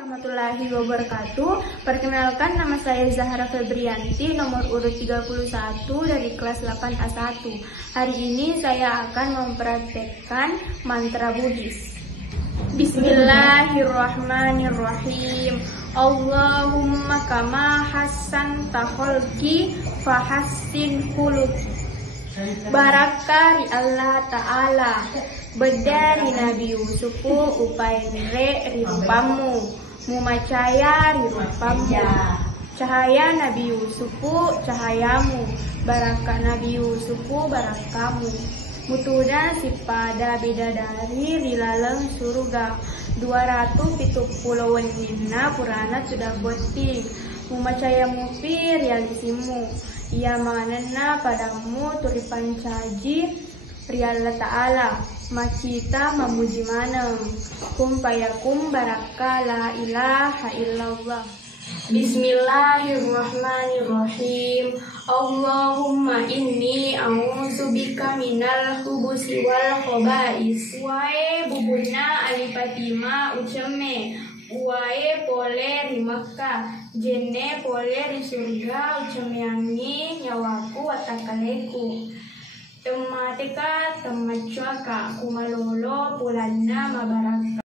warahmatullahi wabarakatuh. Perkenalkan, nama saya Zahra Febrianti, nomor urut 31 dari kelas 8A1. Hari ini saya akan mempraktekkan mantra Buddhis. Bismillahirrahmanirrahim. Allahumma kama hassanta khalqi fahassin khuluqi. Baraka ri Allah Ta'ala. Bedari Nabi Yusufu upai nire rirupamu, mumacaya rirupamu. Cahaya Nabi Yusufu cahayamu, baraka Nabi Yusufu barakamu. Mutuda si pada bidadari rilaleng surga, 270 wenina purana sudah boti. Mumacaya mupi realisimu, ia manganena padamu turipan caji Allah Ta'ala. Makita memuji maneng, kum payakum baraka la ilaha illallah. Bismillahirrahmanirrahim. Allahumma inni a'udzubika minal khubusi wal khaba'is. Wae bubuna alipatima uceme, wae pole di Makkah, jenne pole di surga ucemeangi nyawaku watakaleku. Tematika temacuaka kumalolo bulanna mabaraka.